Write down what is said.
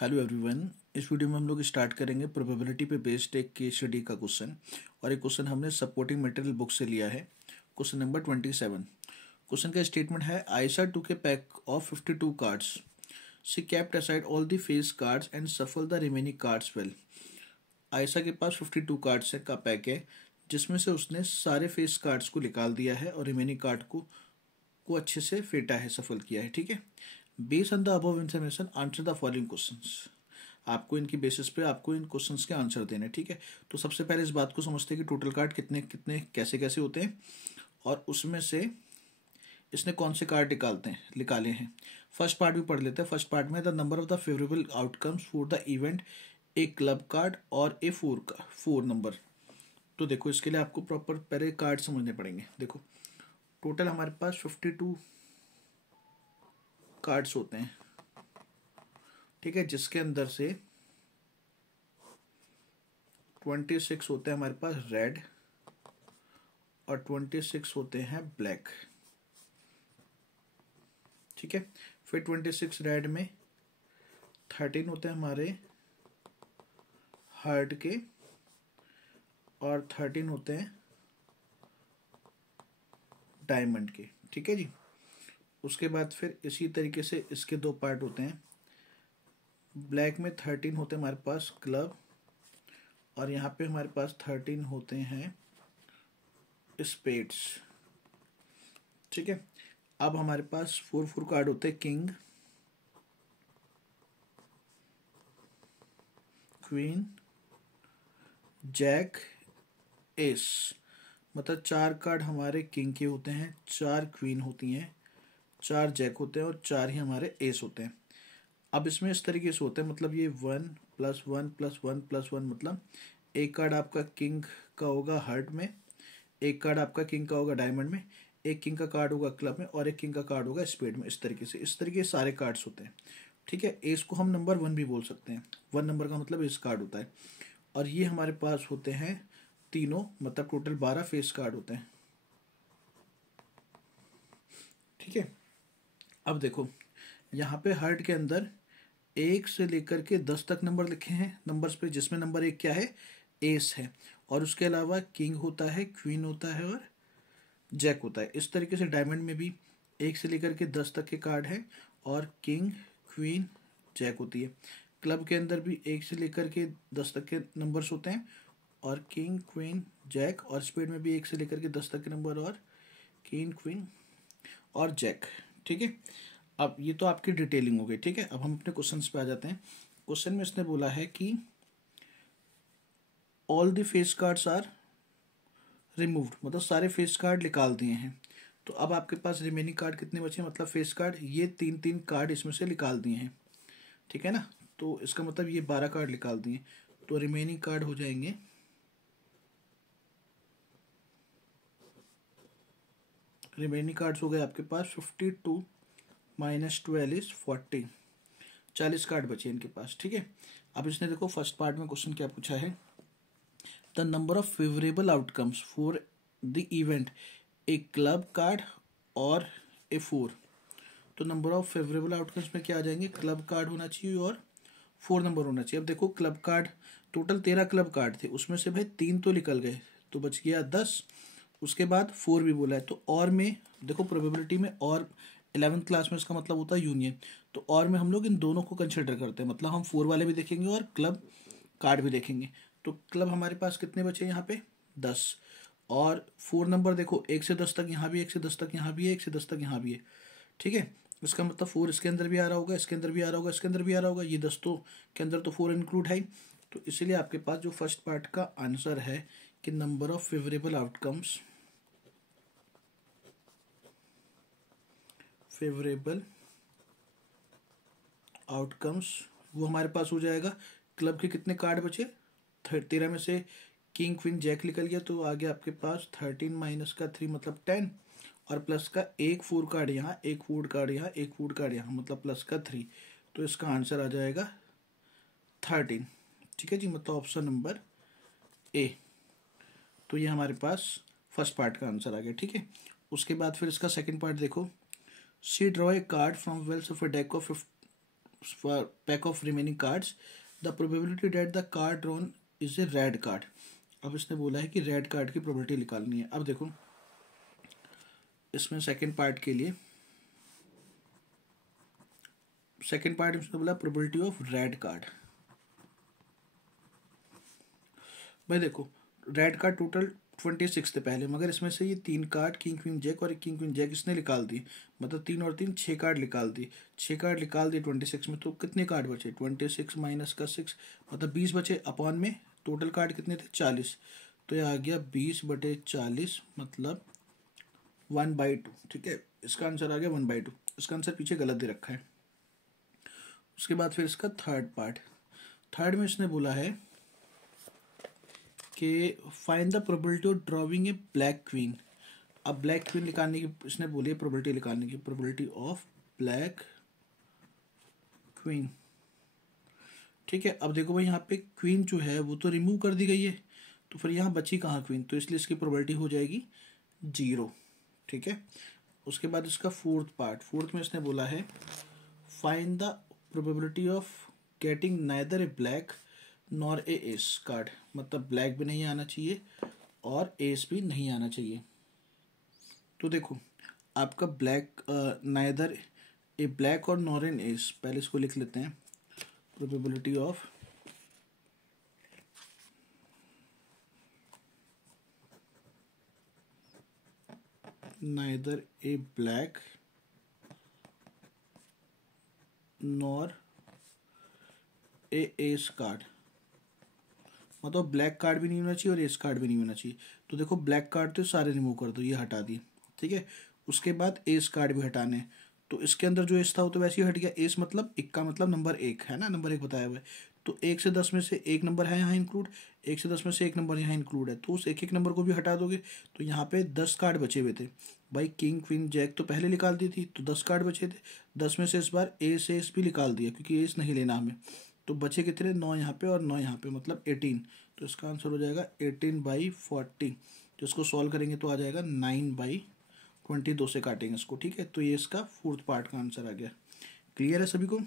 Hello everyone. इस video में हम लोग स्टार्ट करेंगे प्रोबेबिलिटी पे बेस्ड एक केस स्टडी का क्वेश्चन। और एक क्वेश्चन हमने सपोर्टिंग मटेरियल बुक से लिया है। Question number 27। क्वेश्चन का स्टेटमेंट है Ayesha took a pack of 52 cards. She kept aside all the face cards and shuffled the remaining cards well. Ayesha के पास 52 कार्ड्स का पैक है जिसमें से उसने सारे फेस कार्ड्स को निकाल दिया है और रिमेनिंग कार्ड को अच्छे से फेंटा है, सफल किया है। ठीक है। Based on the above information answer the following questions. आपको इनकी बेसिस पे आपको इन क्वेश्चंस के आंसर देने। ठीक है। तो सबसे पहले इस बात को समझते हैं कि टोटल कार्ड कितने कितने कैसे कैसे होते हैं और उसमें से इसने कौन से कार्ड निकाले हैं। फर्स्ट पार्ट भी पढ़ लेते हैं। फर्स्ट पार्ट में the number of the favourable outcomes for the event, A club card और ए फोर नंबर। तो देखो इसके लिए आपको प्रॉपर पहले कार्ड समझने पड़ेंगे। देखो टोटल हमारे पास 52 कार्ड्स होते हैं। ठीक है, जिसके अंदर से 26 होते हैं हमारे पास रेड और 26 होते हैं ब्लैक। ठीक है। फिर 26 रेड में 13 होते हैं हमारे हार्ट के और 13 होते हैं डायमंड के। ठीक है जी। उसके बाद फिर इसी तरीके से इसके दो पार्ट होते हैं। ब्लैक में 13 होते हैं हमारे पास क्लब और यहाँ पे हमारे पास 13 होते हैं स्पेड्स। ठीक है। अब हमारे पास 4 कार्ड होते हैं किंग, क्वीन, जैक, एस। मतलब 4 कार्ड हमारे किंग के होते हैं, 4 क्वीन होती हैं, 4 जैक होते हैं और 4 ही हमारे एस होते हैं। अब इसमें इस तरीके से होता है, मतलब ये 1 + 1 + 1 + 1, मतलब एक कार्ड आपका किंग का होगा हार्ट में, एक कार्ड आपका किंग का होगा डायमंड में, एक किंग का कार्ड होगा क्लब में और एक किंग का कार्ड होगा स्पेड में। इस तरीके सारे कार्ड्स होते हैं। ठीक है। एस को हम नंबर 1 भी बोल सकते हैं। 1 नंबर का मतलब एस कार्ड होता है। और ये हमारे पास होते हैं तीनों, मतलब टोटल 12 फेस कार्ड होते हैं। ठीक है। अब देखो यहाँ पे हार्ट के अंदर 1 से लेकर के 10 तक नंबर लिखे हैं नंबर्स पे, जिसमें नंबर 1 क्या है, एस है। और उसके अलावा किंग होता है, क्वीन होता है और जैक होता है। इस तरीके से डायमंड में भी 1 से लेकर के 10 तक के कार्ड हैं और किंग, क्वीन, जैक होती है। क्लब के अंदर भी 1 से लेकर के 10 तक के नंबर्स होते हैं और किंग, क्वीन, जैक। और स्पेड में भी 1 से लेकर के 10 तक के नंबर और किंग, क्वीन और जैक। ठीक है। अब ये तो आपकी डिटेलिंग हो गई। ठीक है। अब हम अपने क्वेश्चंस पे आ जाते हैं। क्वेश्चन में इसने बोला है कि all the face cards are removed, मतलब सारे फेस कार्ड निकाल दिए हैं। तो अब आपके पास रिमेनिंग कार्ड कितने बचे, मतलब फेस कार्ड ये 3 कार्ड इसमें से निकाल दिए हैं। ठीक है ना। तो इसका मतलब ये 12 कार्ड निकाल दिए। तो रिमेनिंग कार्ड हो जाएंगे रिमेनिंग कार्ड्स हो गए आपके पास 52 - 12 = 40। 40 कार्ड बचे इनके पास। ठीक है। अब इसने देखो फर्स्ट पार्ट में क्वेश्चन क्या पूछा है, the number of favourable outcomes for the event, A club card और ए 4। तो नंबर ऑफ फेवरेबल आउटकम्स में क्या आ जाएंगे, क्लब कार्ड होना चाहिए और 4 नंबर होना चाहिए। अब देखो club card total 13 club card थे, उसमें से भाई 3 तो निकल गए तो बच गया 10। उसके बाद 4 भी बोला है। तो और में देखो प्रोबेबिलिटी में और 11th क्लास में इसका मतलब होता है यूनियन। तो और में हम लोग इन दोनों को कंसिडर करते हैं, मतलब हम 4 वाले भी देखेंगे और क्लब कार्ड भी देखेंगे। तो क्लब हमारे पास कितने बचे यहाँ पे, 10। और 4 नंबर देखो 1 से 10 तक यहाँ भी, 1 से 10 तक यहाँ भी है, 1 से 10 तक यहाँ भी है। ठीक है। इसका मतलब 4 इसके अंदर भी आ रहा होगा, इसके अंदर भी आ रहा होगा, इसके अंदर भी आ रहा होगा। ये 10 तो के अंदर तो 4 इंक्लूड है। तो इसीलिए आपके पास जो फर्स्ट पार्ट का आंसर है कि नंबर ऑफ फेवरेबल आउटकम्स वो हमारे पास हो जाएगा। क्लब के कितने कार्ड बचे, 13 में से किंग, क्वीन, जैक निकल गया तो आगे आपके पास 13 - 3 मतलब 10 और प्लस का एक 4 कार्ड यहाँ, एक 4 कार्ड यहाँ, एक 4 कार्ड यहाँ, मतलब प्लस का 3। तो इसका आंसर आ जाएगा 13। ठीक है जी, मतलब ऑप्शन नंबर ए। तो ये हमारे पास फर्स्ट पार्ट का आंसर आ गया। ठीक है। उसके बाद फिर इसका सेकंड पार्ट देखो, she draw a card from wells of a deck of pack of remaining cards, the probability that the card drawn is a red card. अब इसने बोला है कि रेड कार्ड की प्रोबेबिलिटी निकालनी है। अब देखो इसमें सेकंड पार्ट के लिए, सेकंड पार्ट में उसने बोला प्रोबेबिलिटी ऑफ रेड कार्ड। भाई देखो रेड कार्ड टोटल 26 थे पहले, मगर इसमें से ये 3 कार्ड किंग क्वीन जैक और एक किंग क्वीन जैक इसने निकाल दी, मतलब 3 और 3 6 कार्ड निकाल दी। 6 कार्ड निकाल दिए 26 में, तो कितने कार्ड बचे? 26 माइनस का 6 मतलब 20 बचे। अपॉन में टोटल कार्ड कितने थे? 40। तो ये आ गया 20/40 मतलब 1/2। ठीक है, इसका आंसर आ गया 1/2। इसका आंसर पीछे गलत दे रखा है। उसके बाद फिर इसका थर्ड पार्ट, थर्ड में इसने बोला है कि find the probability of drawing A black queen. अब ब्लैक क्वीन निकालने की इसने बोली है प्रोबेबिलिटी निकालने की, प्रोबेबिलिटी ऑफ ब्लैक क्वीन। ठीक है, अब देखो भाई यहाँ पे क्वीन जो है वो तो रिमूव कर दी गई है, तो फिर यहाँ बची कहाँ क्वीन, तो इसलिए इसकी प्रोबेबिलिटी हो जाएगी 0। ठीक है, उसके बाद इसका फोर्थ पार्ट, फोर्थ में इसने बोला है find the probability of getting neither A black nor A S card, मतलब ब्लैक भी नहीं आना चाहिए और एस भी नहीं आना चाहिए। तो देखो आपका ब्लैक नाइदर ए ब्लैक और नॉर एन एस, पहले इसको लिख लेते हैं, probability of neither A black nor A S card, मतलब ब्लैक कार्ड भी नहीं होना चाहिए और एस कार्ड भी नहीं होना चाहिए। तो देखो ब्लैक कार्ड तो सारे रिमूव कर दो, ये हटा दिए। ठीक है, उसके बाद एस कार्ड भी हटाने हैं, तो इसके अंदर जो एस था वो तो वैसे ही हट गया। एस मतलब 1 का मतलब नंबर 1 है ना, नंबर 1 बताया हुआ है। तो 1 से 10 में से एक नंबर है यहाँ इंक्लूड, 1 से 10 में से एक नंबर यहाँ इंक्लूड है, तो उस एक एक नंबर को भी हटा दोगे। तो यहाँ पे 10 कार्ड बचे हुए थे भाई, किंग क्वीन जैक तो पहले निकाल दी थी, तो 10 कार्ड बचे थे। 10 में से इस बार एस एस भी निकाल दिया क्योंकि एस नहीं लेना हमें, तो बचे कितने? 9 यहाँ पे और 9 यहाँ पे, मतलब 18। तो इसका आंसर हो जाएगा 18/40। तो इसको सॉल्व करेंगे तो आ जाएगा 9/20, से काटेंगे इसको। ठीक है, तो ये इसका फोर्थ पार्ट का आंसर आ गया। क्लियर है सभी को?